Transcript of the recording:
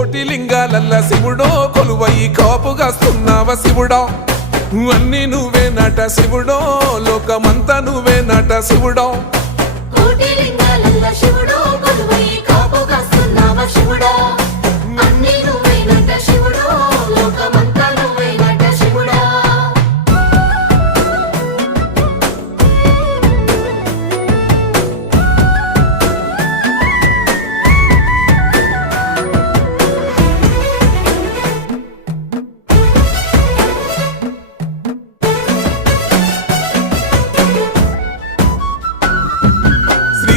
కోటి లింగాలల్ల శివుడో కొలువై కాపుగాస్తున్నావ శివుడా అన్ని నువ్వే నట శివుడో లోకమంతా నువ్వే నట శివుడా